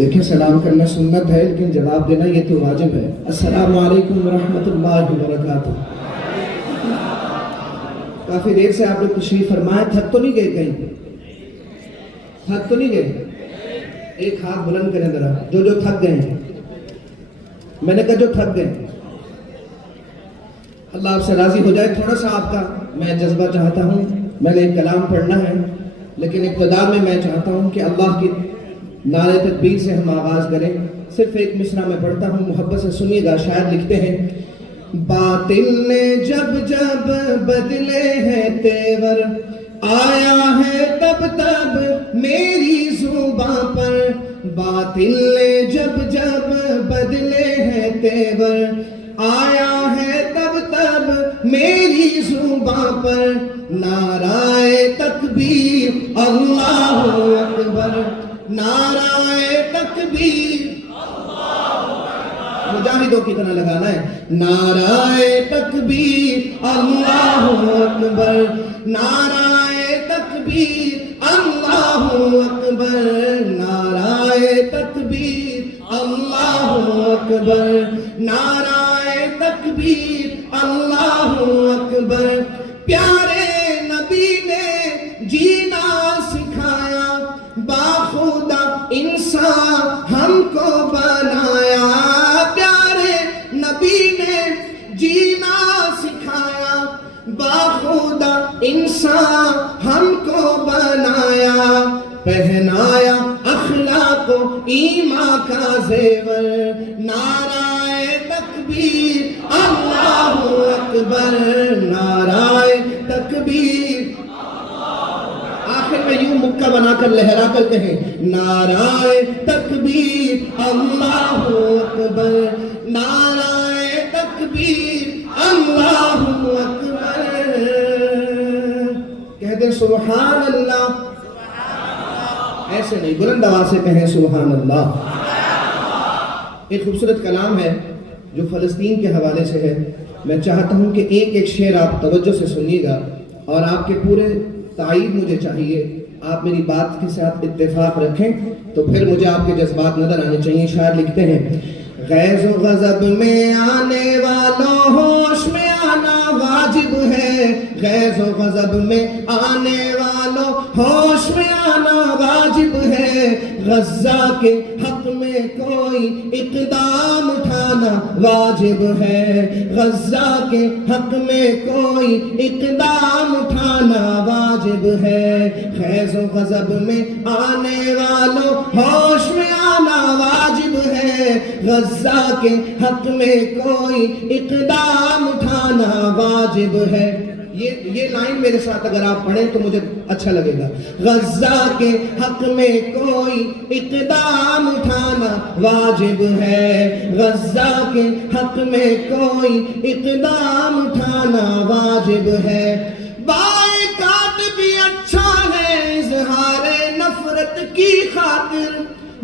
دیکھیں سلام کرنا سنت ہے لیکن جواب دینا یہ تو واجب ہے. السلام علیکم ورحمۃ اللہ وبرکاتہ. کافی دیر سے آپ لوگ تشریف فرمائے, تھک تو نہیں گئے کہیں؟ تھک تو نہیں گئے؟ ایک ہاتھ بلند کریں ذرا جو تھک گئے ہیں. میں نے کہا جو تھک گئے. اللہ آپ سے راضی ہو جائے. تھوڑا سا آپ کا میں جذبہ چاہتا ہوں, میں نے ایک کلام پڑھنا ہے لیکن ابتدا میں چاہتا ہوں کہ اللہ کی نعرہ تکبیر سے ہم آغاز کریں. صرف ایک مصرع میں پڑھتا ہوں, محبت سے سنیے گا. شاعر لکھتے ہیں, باطل نے جب جب بدلے ہیں تیور, آیا ہے تب تب میری زباں پر. باطل نے جب جب بدلے ہیں تیور, آیا ہے تب تب میری زباں پر. نعرہ تکبیر اللہ اکبر, نعرہ تکبیر مجاہدوں کی طرح لگانا ہے. نعرہ تکبیر اللہ اکبر, نعرہ تکبیر اللہ اکبر, نعرہ تکبیر اللہ اکبر, نعرہ تکبیر اللہ اکبر. پیارے نبی نے جینا سکھایا, باخدا انسان ہم کو بنایا. پیارے نبی نے جینا سکھایا, باخدا انسان ہم کو بنایا. پہنایا اخلاق و ایمان کا زیور, نعرہ تکبیر اللہ اکبر, نعرہ تکبیر. آخر میں یوں مکہ بنا کر لہرا کر کہیں, نعرہ تکبیر اللہ اکبر, نعرہ تکبیر اللہ اکبر. کہہ دیں سبحان اللہ. ایسے نہیں, بلند آواز سے کہیں سبحان اللہ. ایک خوبصورت کلام ہے جو فلسطین کے حوالے سے ہے. میں چاہتا ہوں کہ ایک ایک شعر آپ توجہ سے سنیے گا اور آپ کے پورے تائید مجھے چاہیے. آپ میری بات کے ساتھ اتفاق رکھیں تو پھر مجھے آپ کے جذبات نظر آنے چاہیے. شاعر لکھتے ہیں, غیظ و غضب میں آنے والوں ہوش میں آنا واجب ہے. غیظ و غضب میں آنے والوں ہوش میں آنا واجب ہے. غزہ کے حق میں کوئی اقدام اٹھانا واجب ہے. غزہ کے حق میں کوئی اقدام اٹھانا واجب ہے. غیظ و غضب میں آنے والوں ہوش میں آنا واجب ہے. غزہ کے حق میں کوئی اقدام اٹھانا واجب ہے. یہ لائن میرے ساتھ اگر آپ پڑھیں تو مجھے اچھا لگے گا. غزہ کے حق میں کوئی اقدام اٹھانا واجب ہے. غزہ کے حق میں کوئی اقدام اٹھانا واجب ہے. بائیکاٹ بھی اچھا ہے اظہار نفرت کی خاطر,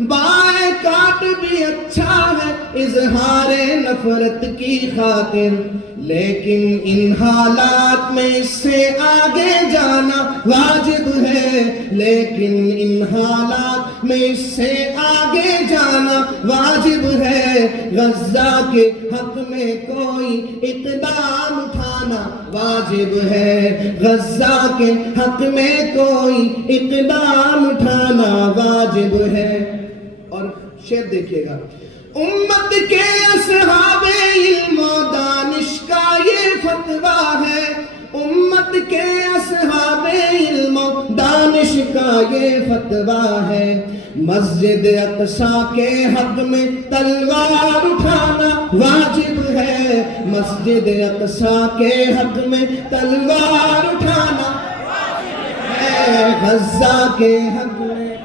بائیکاٹ بھی اچھا ہے اظہار نفرت کی خاطر. لیکن ان حالات میں اس سے آگے جانا واجب ہے. لیکن ان حالات میں اس سے آگے جانا واجب ہے. غزہ کے حق میں کوئی اقدام اٹھانا واجب ہے. غزہ کے حق میں کوئی اقدام اٹھانا واجب ہے. اور شعر دیکھیے گا, امت کے اصحاب علم و دانش کا یہ فتویٰ ہے. امت کے اصحاب علم و دانش کا یہ فتویٰ ہے. مسجد اقصیٰ کے حق میں تلوار اٹھانا واجب ہے. مسجد اقصیٰ کے حق میں تلوار اٹھانا واجب ہے. غزہ کے حق میں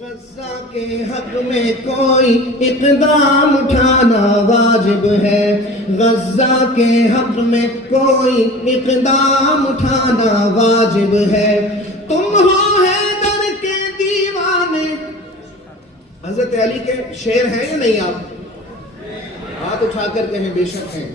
غزہ کے حق میں میں کوئی اقدام اٹھانا واجب ہے، غزہ کے حق میں کوئی اقدام اٹھانا واجب ہے۔ تم ہو حیدر کے دیوانے، حضرت علی کے شعر ہیں یا نہیں؟ آپ ہاتھ اٹھا کر کہیں بے شک ہیں۔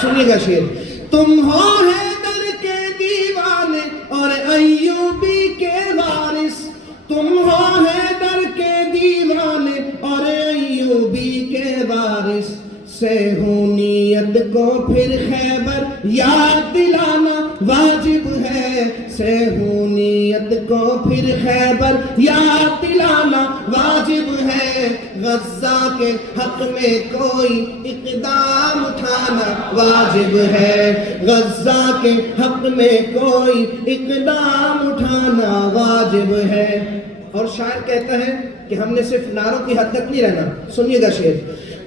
سنیے گا شعر، تم ہو حیدر کے دیوانے اور ایوبی کے وارث، تم ہو حیدر کے دیوانے اور ایوبی کے وارث، سہونیت کو پھر خیبر یاد دلانا واجب ہے، سہونیت کو پھر خیبر یاد دلانا واجب ہے، غزہ کے حق میں کوئی اقدام اٹھانا واجب ہے، غزہ کے حق میں کوئی اقدام اٹھانا واجب ہے۔ اور شاعر کہتا ہے کہ ہم نے صرف نعروں کی حد تک نہیں رہنا۔ سنیے گا شعر،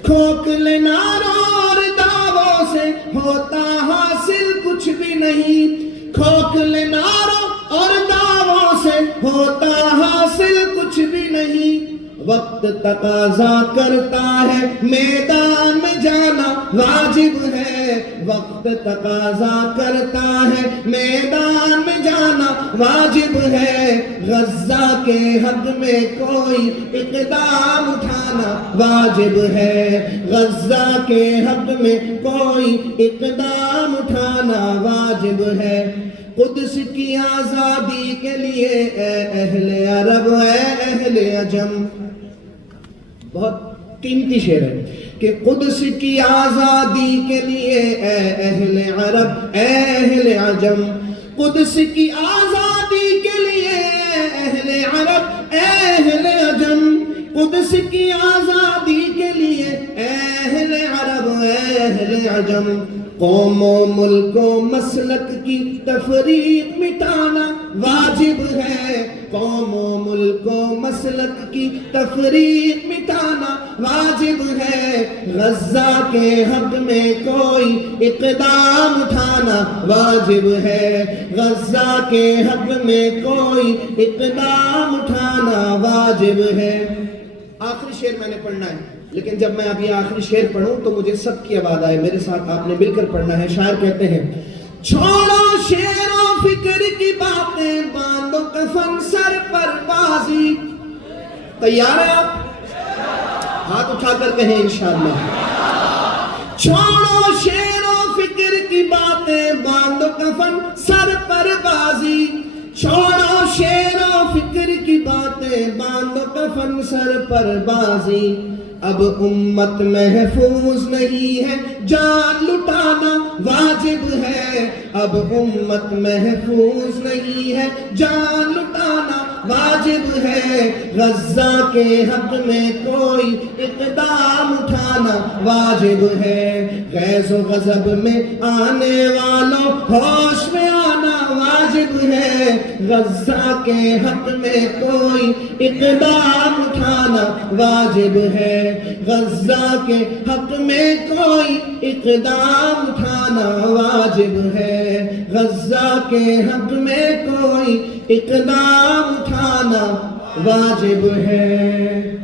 کھوکھلے نعروں اور دعووں سے ہوتا حاصل کچھ بھی نہیں، کھوکھلے نعروں اور دعووں سے ہوتا حاصل کچھ بھی نہیں، وقت تقاضا کرتا ہے میدان میں جانا واجب ہے، وقت تقاضا کرتا ہے میدان میں جانا واجب ہے، غزہ کے حق میں کوئی اقدام اٹھانا واجب ہے، غزہ کے حق میں کوئی اقدام اٹھانا واجب ہے۔ قدس کی آزادی کے لیے اے اہل عرب اے اہل عجم، بہت قیمتی شعر ہے کہ قدس کی آزادی کے لیے اے اہل عرب اے اہل عجم، قدس کی آزادی کے لیے اے اہل عرب اے اہل عجم، قدس کی آزادی کے لیے اے اہل عرب اے اہل عجم، قوم و ملک و مسلک کی تفریق مٹانا واجب ہے، قوم و ملک و مسلک کی تفریق مٹانا واجب ہے، غزہ کے حق میں کوئی اقدام اٹھانا واجب ہے، غزہ کے حق میں کوئی اقدام اٹھانا واجب ہے۔ آخری شعر میں نے پڑھنا ہے، لیکن جب میں اب یہ آخری شعر پڑھوں تو مجھے سب کی آواز آئے، میرے ساتھ آپ نے مل کر پڑھنا ہے۔ شاعر کہتے ہیں، چھوڑو شعر و فکر کی باتیں، باندھو کفن سر پر بازی۔ تیار ہیں آپ؟ ہاتھ اٹھا کر کہیں انشاءاللہ۔ چھوڑو شعر و فکر کی باتیں، باندھو کفن سر پر بازی، چھوڑو شعر و فکر کی باتیں، باندھو کفن سر پر بازی، اب امت محفوظ نہیں ہے جان لٹانا واجب ہے، اب امت محفوظ نہیں ہے جان لٹانا واجب ہے، غزہ کے حق میں کوئی اقدام اٹھانا واجب ہے، غیظ و غضب میں آنے والوں ہوش میں آنا واجب ہے، غزہ کے حق میں کوئی اقدام اٹھانا واجب ہے، غزہ کے حق میں کوئی اقدام اٹھانا واجب ہے، غزہ کے حق میں کوئی اقدام اٹھانا واجب ہے۔